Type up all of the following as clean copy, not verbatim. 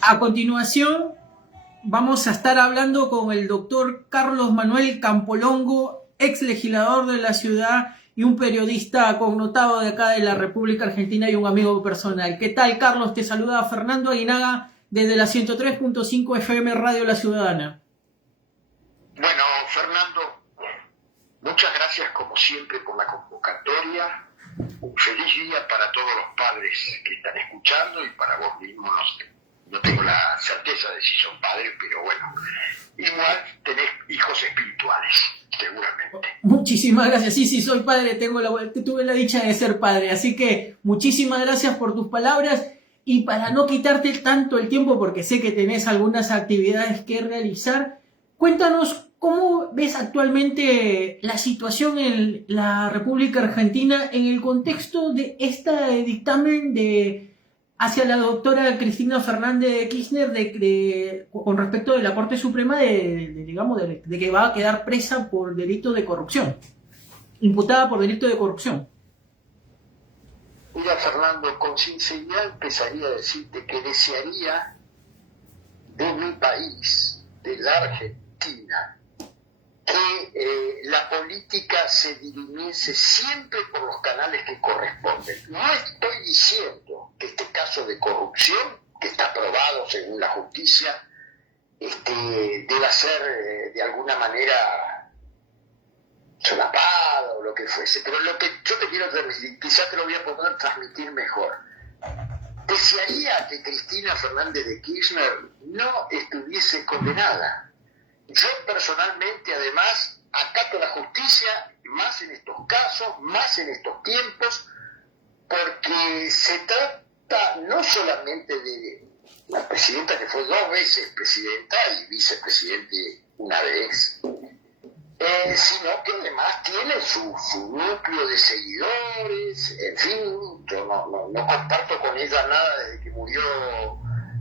A continuación, vamos a estar hablando con el doctor Carlos Manuel Campolongo, ex legislador de la ciudad y un periodista connotado de acá de la República Argentina y un amigo personal. ¿Qué tal, Carlos? Te saluda Fernando Aguinaga desde la 103.5 FM Radio La Ciudadana. Bueno, Fernando, muchas gracias como siempre por la convocatoria. Un feliz día para todos los padres que están escuchando y para vos mismo. No tengo la certeza de si son padres, pero bueno, igual tenés hijos espirituales, seguramente. Muchísimas gracias. Sí, soy padre, tuve la dicha de ser padre, así que muchísimas gracias por tus palabras. Y para no quitarte tanto el tiempo, porque sé que tenés algunas actividades que realizar, cuéntanos cómo ves actualmente la situación en la República Argentina en el contexto de este dictamen hacia la doctora Cristina Fernández de Kirchner con respecto de la Corte Suprema de que va a quedar presa por delito de corrupción, imputada por delito de corrupción. Mira, Fernando, con sinceridad empezaría a decirte que desearía de mi país, de la Argentina, que la política se dirimiese siempre por los canales que corresponden. No estoy diciendo que este caso de corrupción, que está aprobado según la justicia, deba ser de alguna manera solapado o lo que fuese, pero lo que yo te quiero transmitir, quizás te lo voy a poder transmitir mejor. Desearía que Cristina Fernández de Kirchner no estuviese condenada. Yo personalmente, además, acato la justicia, más en estos casos, más en estos tiempos, porque se trata no solamente de la presidenta que fue 2 veces presidenta y vicepresidente una vez, sino que además tiene su núcleo de seguidores. En fin, yo no comparto con ella nada desde que murió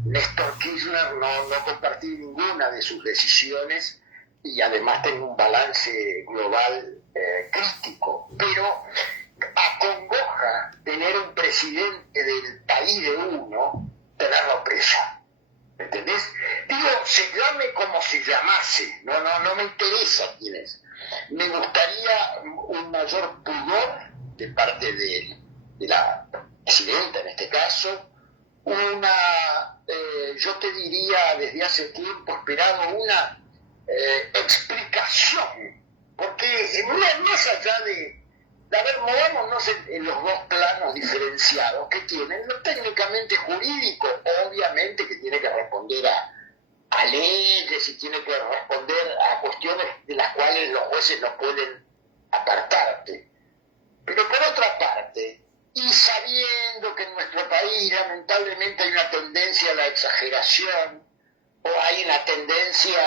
Néstor Kirchner, no compartí ninguna de sus decisiones y además tengo un balance global crítico, pero acongoja tener un presidente del país de uno, tenerlo presa. ¿Entendés? Digo, se llame como se llamase, no me interesa quién es. Me gustaría un mayor pudor de parte de la presidenta en este caso, yo te diría desde hace tiempo esperado una explicación, porque más allá de a ver, movámonos en los dos planos diferenciados que tienen, lo técnicamente jurídico, obviamente que tiene que responder a leyes y tiene que responder a cuestiones de las cuales los jueces no pueden apartarte. Pero por otra parte, y sabiendo que en nuestro país lamentablemente hay una tendencia a la exageración, o hay una tendencia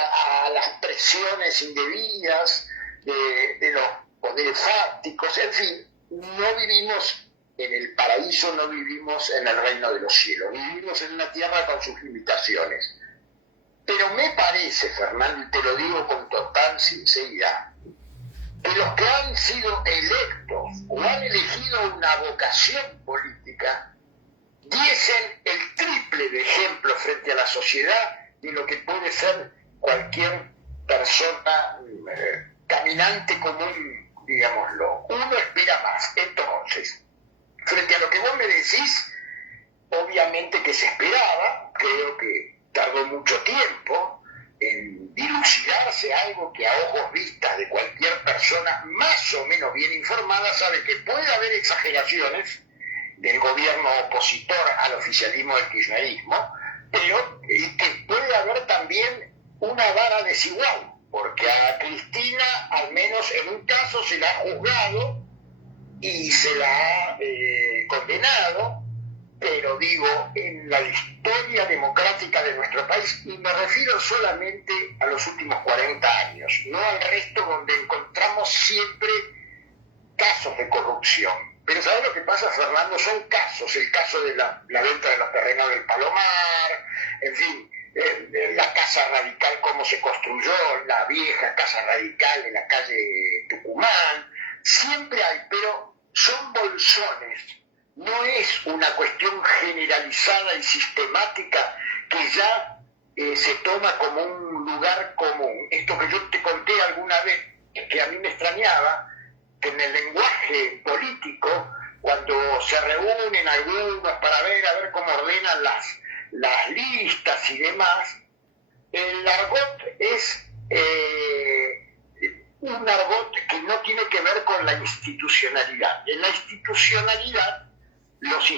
a las presiones indebidas de los poderes fácticos, en fin, no vivimos en el paraíso, no vivimos en el reino de los cielos, vivimos en una tierra con sus limitaciones. Pero me parece, Fernando, y te lo digo con total sinceridad, que los que han sido electos o han elegido una vocación política diesen el triple de ejemplo frente a la sociedad de lo que puede ser cualquier persona caminante común, digámoslo. Uno espera más. Entonces, frente a lo que vos me decís, obviamente que se esperaba, creo que tardó mucho tiempo en dilucidarse algo que a ojos vistas de cualquier persona más o menos bien informada sabe que puede haber exageraciones del gobierno opositor al oficialismo del kirchnerismo, pero que puede haber también una vara desigual, porque a Cristina, al menos en un caso, se la ha juzgado y se la ha condenado, pero digo, en la historia democrática de nuestro país, y me refiero solamente a los últimos 40 años, no al resto donde encontramos siempre casos de corrupción. Pero ¿sabes lo que pasa, Fernando? Son casos, el caso de la venta de los terrenos del Palomar, en fin, la Casa Radical, cómo se construyó, la vieja Casa Radical en la calle Tucumán, siempre hay, pero son bolsones, no es una cuestión generalizada y sistemática que ya se toma como un lugar común. Esto que yo te conté alguna vez, que a mí me extrañaba, que en el lenguaje político, cuando se reúnen algunos para ver a ver cómo ordenan las listas y demás, el argot es un argot que no tiene que ver con la institucionalidad. En la institucionalidad, los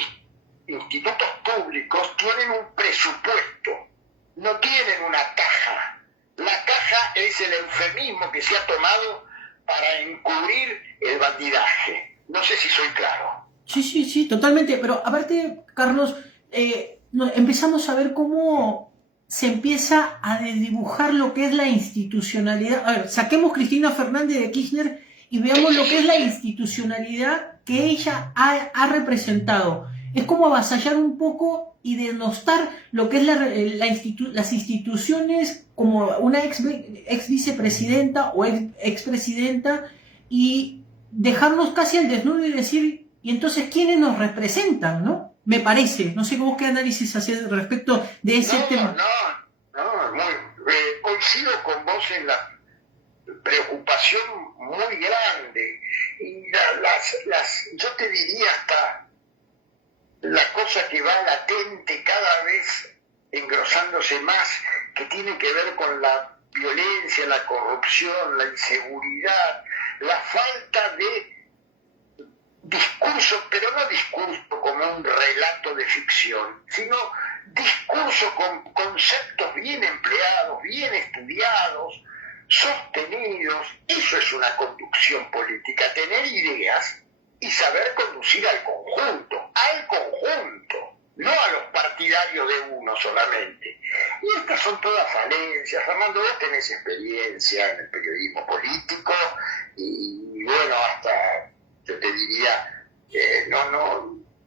institutos públicos tienen un presupuesto, no tienen una caja. La caja es el eufemismo que se ha tomado para encubrir el bandidaje. No sé si soy claro. Sí, totalmente. Pero aparte, Carlos, empezamos a ver cómo se empieza a desdibujar lo que es la institucionalidad. A ver, saquemos Cristina Fernández de Kirchner y veamos lo que es la institucionalidad que ella ha representado. Es como avasallar un poco y denostar lo que es las instituciones, como una ex vicepresidenta o expresidenta, y dejarnos casi al desnudo y decir, ¿y entonces quiénes nos representan, no? Me parece. No sé vos qué análisis haces respecto de ese tema. Coincido con vos en la preocupación muy grande. Y yo te diría hasta la cosa que va latente cada vez engrosándose más, que tiene que ver con la violencia, la corrupción, la inseguridad, la falta de discurso, pero no discurso como un relato de ficción, sino discurso con conceptos bien empleados, bien estudiados, sostenidos. Eso es una conducción política, tener ideas y saber conducir al conjunto, no a los partidarios de uno solamente. Y estas son todas falencias. Fernando, vos tenés experiencia en el periodismo político y bueno, hasta yo te diría,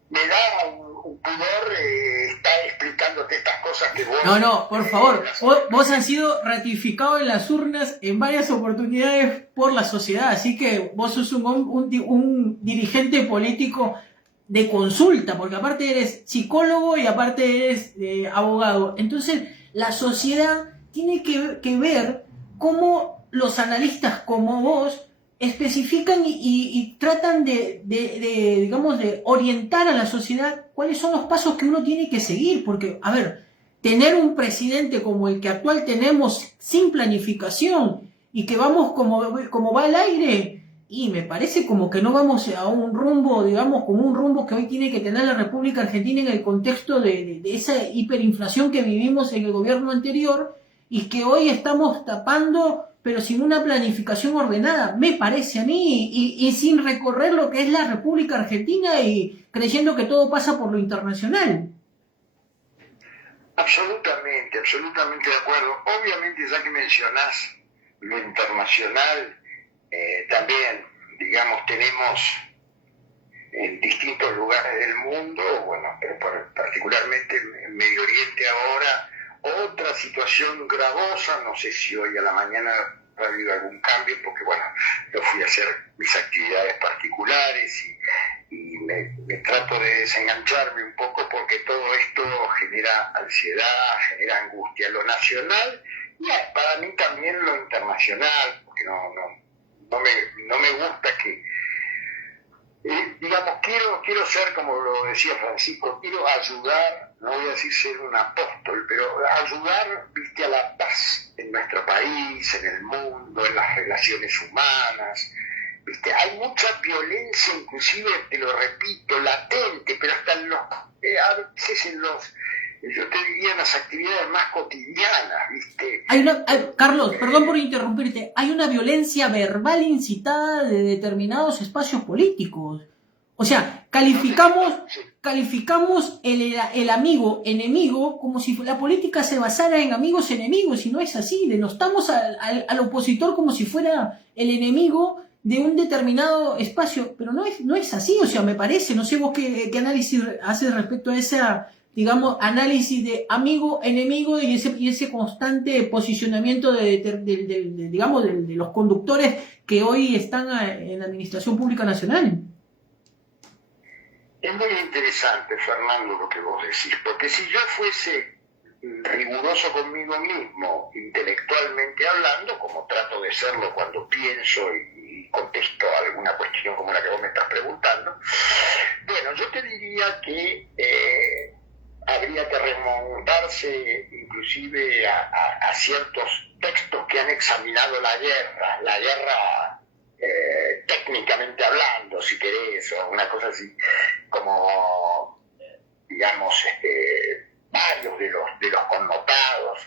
me da un pudor estar explicándote estas cosas que vos... No, por favor, vos has sido ratificado en las urnas en varias oportunidades por la sociedad, así que vos sos un dirigente político de consulta, porque aparte eres psicólogo y aparte eres abogado. Entonces, la sociedad tiene que ver cómo los analistas como vos especifican y tratan digamos, de orientar a la sociedad cuáles son los pasos que uno tiene que seguir, porque, a ver, tener un presidente como el que actual tenemos sin planificación y que vamos como va el aire, y me parece como que no vamos a un rumbo, digamos, como un rumbo que hoy tiene que tener la República Argentina en el contexto de esa hiperinflación que vivimos en el gobierno anterior y que hoy estamos tapando, pero sin una planificación ordenada, me parece a mí, y sin recorrer lo que es la República Argentina y creyendo que todo pasa por lo internacional. Absolutamente de acuerdo. Obviamente, ya que mencionás lo internacional, también, digamos, tenemos en distintos lugares del mundo, bueno, pero particularmente en Medio Oriente ahora, otra situación gravosa. No sé si hoy a la mañana ha habido algún cambio, porque bueno, yo fui a hacer mis actividades particulares y me trato de desengancharme un poco, porque todo esto genera ansiedad, genera angustia, lo nacional y para mí también lo internacional, porque no me gusta que, digamos, quiero ser, como lo decía Francisco, quiero ayudar, no voy a decir ser un apóstol, pero ayudar, a la paz en nuestro país, en el mundo, en las relaciones humanas. Hay mucha violencia, inclusive, te lo repito, latente, pero hasta a veces yo te diría, en las actividades más cotidianas, Carlos, perdón por interrumpirte, hay una violencia verbal incitada de determinados espacios políticos. O sea, calificamos el amigo enemigo como si la política se basara en amigos enemigos, y no es así. Denostamos al opositor como si fuera el enemigo de un determinado espacio, pero no es así. O sea, me parece, no sé vos qué análisis haces respecto a esa, digamos, análisis de amigo-enemigo y ese constante posicionamiento digamos, de los conductores que hoy están en la Administración Pública Nacional. Es muy interesante, Fernando, lo que vos decís, porque si yo fuese riguroso conmigo mismo, intelectualmente hablando, como trato de serlo cuando pienso y contesto alguna cuestión como la que vos me estás preguntando, bueno, yo te diría que habría que remontarse inclusive a ciertos textos que han examinado la guerra técnicamente hablando, si querés, o una cosa así, como, digamos, varios de los connotados,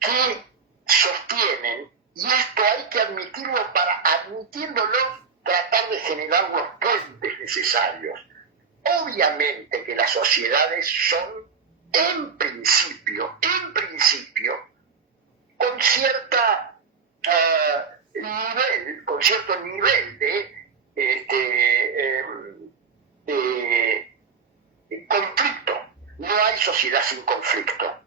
que sostienen, y esto hay que admitirlo para, admitiéndolo, tratar de generar los puentes necesarios. Obviamente que las sociedades son, en principio, con cierto nivel de conflicto. No hay sociedad sin conflicto.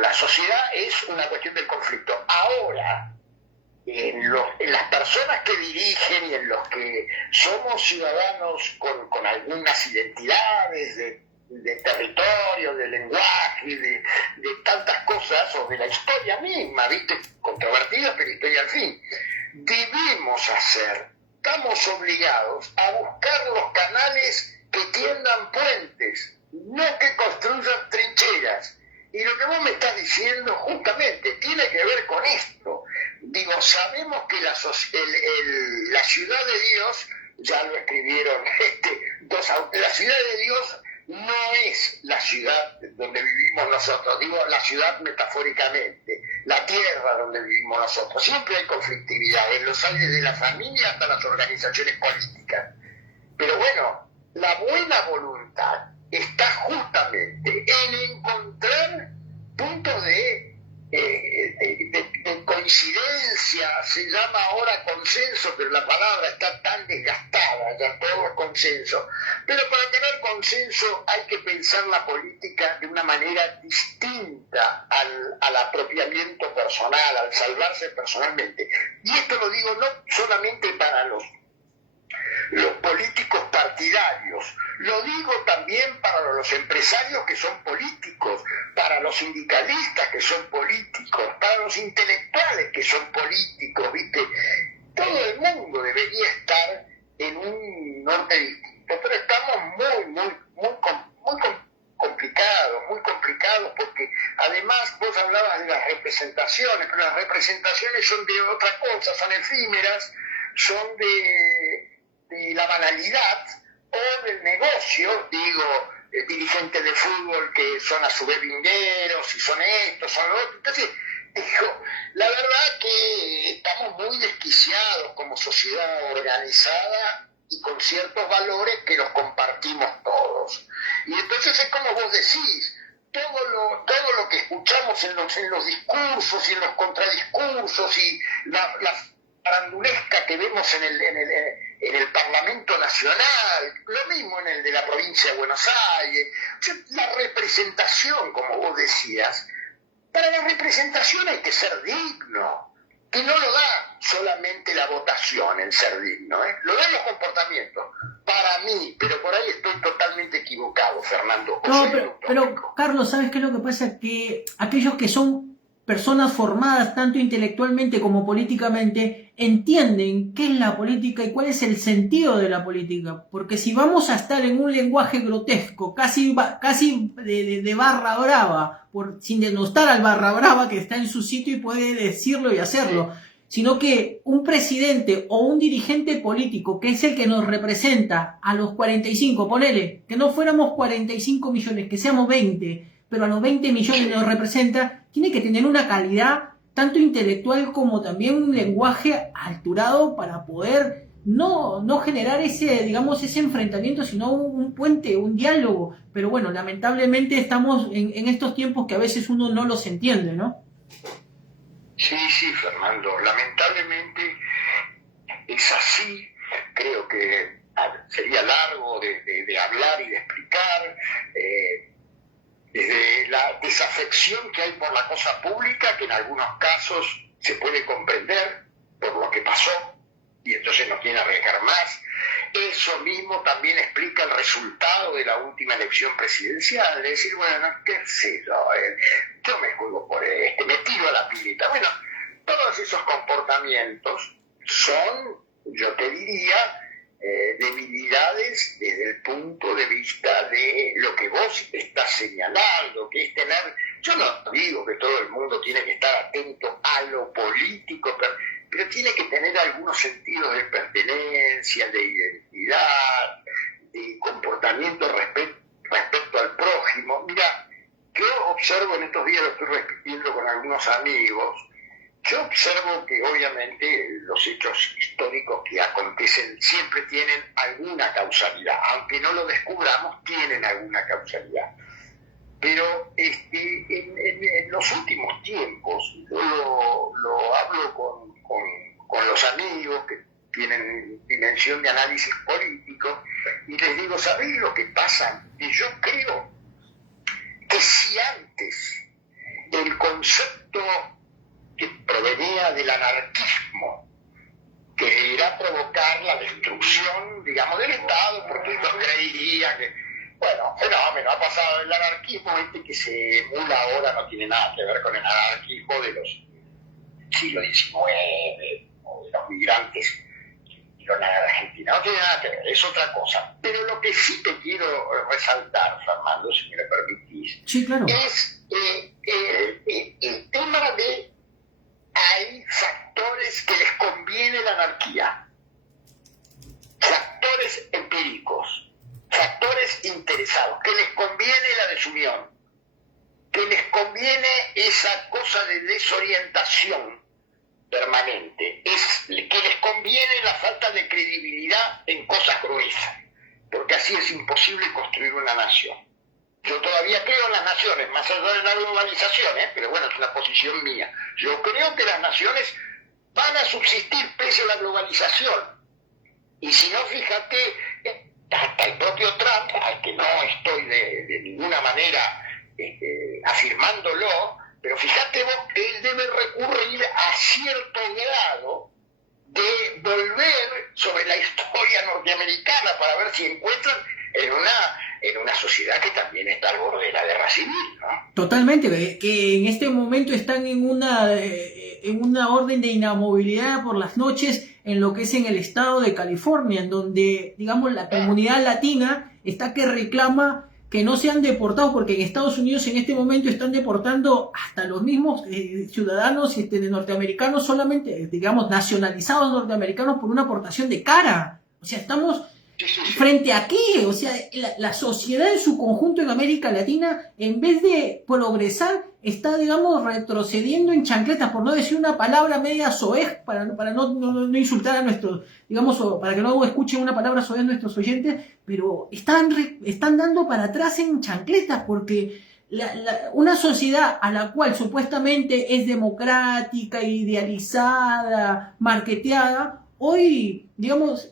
La sociedad es una cuestión del conflicto. Ahora, en las personas que dirigen y en los que somos ciudadanos con algunas identidades de territorio, de lenguaje, de tantas cosas, o de la historia misma, ¿viste? Controvertida, pero historia al fin. Estamos obligados a buscar los canales que tiendan puentes, no que construyan trincheras. Y lo que vos me estás diciendo justamente tiene que ver con esto. Sabemos que la ciudad de Dios, ya lo escribieron la ciudad de Dios no es la ciudad donde vivimos nosotros, la ciudad metafóricamente, la tierra donde vivimos nosotros. Siempre hay conflictividad, en los aires de la familia hasta las organizaciones políticas. Pero bueno, la buena voluntad está justamente en encontrar puntos de coincidencia, se llama ahora consenso, pero la palabra está tan desgastada, ya todo es consenso. Pero para tener consenso hay que pensar la política de una manera distinta al apropiamiento personal, al salvarse personalmente. Y esto lo digo no solamente para los políticos partidarios, lo digo también para los empresarios que son políticos, para los sindicalistas que son políticos, para los intelectuales que son políticos, ¿viste? Todo el mundo debería estar en un norte distinto, pero estamos muy complicados, porque además vos hablabas de las representaciones, pero las representaciones son de otra cosa, son efímeras, son de la banalidad o del negocio, dirigentes de fútbol que son a su vez vingueros y son estos, son los otros. Entonces, la verdad que estamos muy desquiciados como sociedad organizada y con ciertos valores que los compartimos todos. Y entonces es como vos decís, todo lo que escuchamos en los discursos y en los contradiscursos y la farandulesca que vemos en el Parlamento Nacional, lo mismo en el de la provincia de Buenos Aires, la representación, como vos decías, para la representación hay que ser digno, que no lo da solamente la votación el ser digno, lo dan los comportamientos, para mí, pero por ahí estoy totalmente equivocado, Fernando. No, pero Carlos, ¿sabes qué es lo que pasa? Que aquellos que son personas formadas tanto intelectualmente como políticamente entienden qué es la política y cuál es el sentido de la política, porque si vamos a estar en un lenguaje grotesco, casi de barra brava, sin denostar al barra brava que está en su sitio y puede decirlo y hacerlo, sino que un presidente o un dirigente político que es el que nos representa a los 45, ponele, que no fuéramos 45 millones, que seamos 20, pero a los 20 millones nos representa, tiene que tener una calidad tanto intelectual como también un lenguaje alturado para poder no generar ese enfrentamiento, sino un puente, un diálogo. Pero bueno, lamentablemente estamos en estos tiempos que a veces uno no los entiende, ¿no? Sí, Fernando, lamentablemente es así. Creo que sería largo de hablar y de explicar, desde la desafección que hay por la cosa pública, que en algunos casos se puede comprender por lo que pasó, y entonces no quieren arriesgar más, Eso mismo también explica el resultado de la última elección presidencial, es decir, bueno, qué sé yo me juego por me tiro a la pileta. Bueno, todos esos comportamientos son, yo te diría, debilidades desde el punto de vista de lo que vos estás señalando, que es tener, yo no digo que todo el mundo tiene que estar atento a lo político, pero tiene que tener algunos sentidos de pertenencia, de identidad, de comportamiento respecto al prójimo. Mira, yo observo en estos días, lo estoy repitiendo con algunos amigos, yo observo que obviamente los hechos históricos que acontecen siempre tienen alguna causalidad, aunque no lo descubramos, tienen alguna causalidad. Pero en los últimos tiempos, yo lo hablo con los amigos que tienen dimensión de análisis político, y les digo, ¿sabéis lo que pasa? Y yo creo que si antes el concepto que provenía del anarquismo, que era provocar la destrucción, digamos, del Estado, porque ellos creían que, bueno, fenómeno, ha pasado el anarquismo, que se emula ahora, no tiene nada que ver con el anarquismo de los siglo XIX, o de los migrantes que vinieron a la Argentina, no tiene nada que ver, es otra cosa. Pero lo que sí te quiero resaltar, Fernando, si me lo permitís, sí, claro, es el tema de hay factores que les conviene la anarquía, factores empíricos, factores interesados, que les conviene la desunión, que les conviene esa cosa de desorientación permanente, que les conviene la falta de credibilidad en cosas gruesas, porque así es imposible construir una nación. Yo todavía creo en las naciones, más allá de la globalización, pero bueno, es una posición mía. Yo creo que las naciones van a subsistir pese a la globalización. Y si no, fíjate, hasta el propio Trump, al que no estoy de ninguna manera afirmándolo, pero fíjate vos que él debe recurrir a cierto grado de volver sobre la historia norteamericana para ver si encuentran en una sociedad que también está al borde de la guerra civil, ¿no? Totalmente, que en este momento están en una orden de inamovilidad por las noches en lo que es en el estado de California, en donde, digamos, la comunidad latina está que reclama que no sean deportados, porque en Estados Unidos en este momento están deportando hasta los mismos ciudadanos norteamericanos, solamente, digamos, nacionalizados norteamericanos por una aportación de cara. O sea, estamos frente a qué, o sea, la sociedad en su conjunto en América Latina, en vez de progresar, está, digamos, retrocediendo en chancletas, por no decir una palabra media soez, para no insultar a nuestros, digamos, o para que no escuchen una palabra soez nuestros oyentes, pero están dando para atrás en chancletas, porque una sociedad a la cual supuestamente es democrática, idealizada, marketeada, hoy, digamos,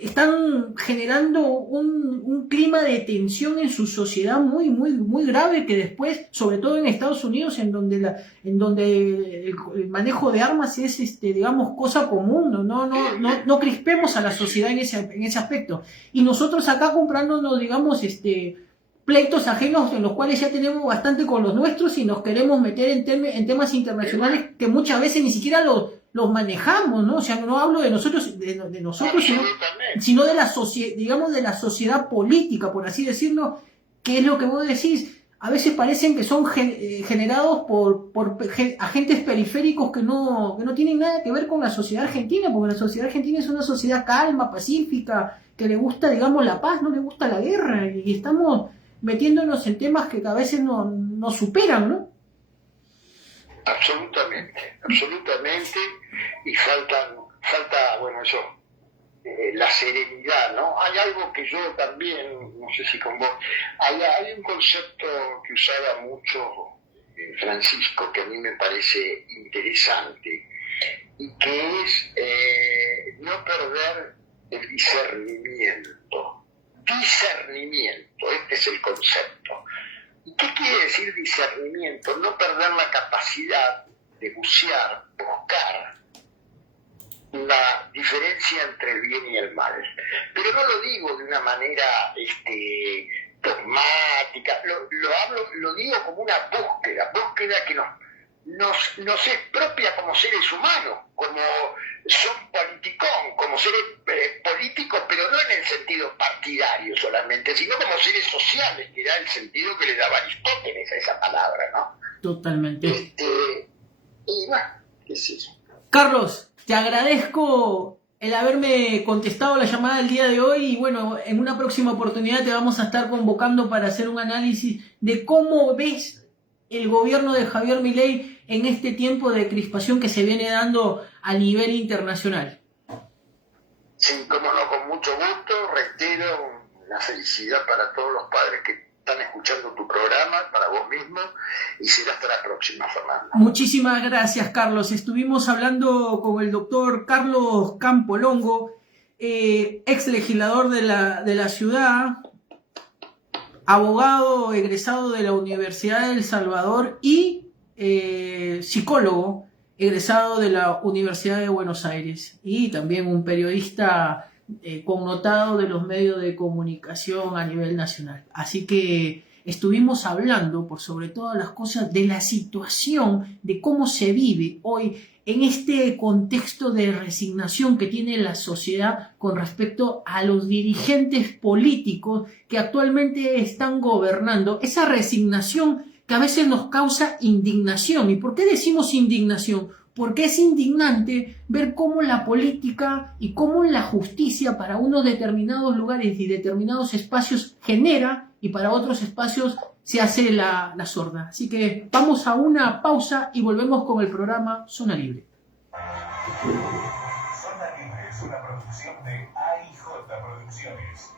están generando un clima de tensión en su sociedad muy, muy, muy grave, que después, sobre todo en Estados Unidos, en donde el manejo de armas es, digamos, cosa común, no crispemos a la sociedad en ese aspecto. Y nosotros acá comprándonos, digamos, pleitos ajenos en los cuales ya tenemos bastante con los nuestros y nos queremos meter en temas internacionales que muchas veces ni siquiera los manejamos, ¿no? O sea, no hablo de nosotros, sino de la sociedad, digamos, de la sociedad política, por así decirlo, que es lo que vos decís. A veces parecen que son generados por agentes periféricos que no tienen nada que ver con la sociedad argentina, porque la sociedad argentina es una sociedad calma, pacífica, que le gusta, digamos, la paz, no le gusta la guerra, y estamos metiéndonos en temas que a veces nos superan, ¿no? Absolutamente, y falta, bueno, eso, la serenidad, ¿no? Hay algo que yo también, no sé si con vos, hay un concepto que usaba mucho Francisco, que a mí me parece interesante, y que es no perder el discernimiento, este es el concepto. ¿Y qué quiere decir discernimiento? No perder la capacidad de buscar una diferencia entre el bien y el mal. Pero no lo digo de una manera dogmática, lo digo como una búsqueda que nos es propia como seres humanos, como son politicón, como seres políticos, pero no en el sentido partidario solamente, sino como seres sociales, que era el sentido que le daba Aristóteles a esa palabra, ¿no? Totalmente. Y bueno, qué sé yo. Carlos, te agradezco el haberme contestado la llamada del día de hoy y bueno, en una próxima oportunidad te vamos a estar convocando para hacer un análisis de cómo ves el gobierno de Javier Milei en este tiempo de crispación que se viene dando a nivel internacional. Sí, cómo no, con mucho gusto, reitero una felicidad para todos los padres que están escuchando tu programa, para vos mismo, y será hasta la próxima, Fernando. Muchísimas gracias, Carlos. Estuvimos hablando con el doctor Carlos Campolongo, ex legislador de la ciudad, abogado egresado de la Universidad de El Salvador y psicólogo egresado de la Universidad de Buenos Aires y también un periodista connotado de los medios de comunicación a nivel nacional. Así que estuvimos hablando, por sobre todas las cosas, de la situación, de cómo se vive hoy en este contexto de resignación que tiene la sociedad con respecto a los dirigentes políticos que actualmente están gobernando. Esa resignación que a veces nos causa indignación. ¿Y por qué decimos indignación? Porque es indignante ver cómo la política y cómo la justicia para unos determinados lugares y determinados espacios genera y para otros espacios se hace la sorda. Así que vamos a una pausa y volvemos con el programa Zona Libre. Zona Libre es una producción de AIJ Producciones.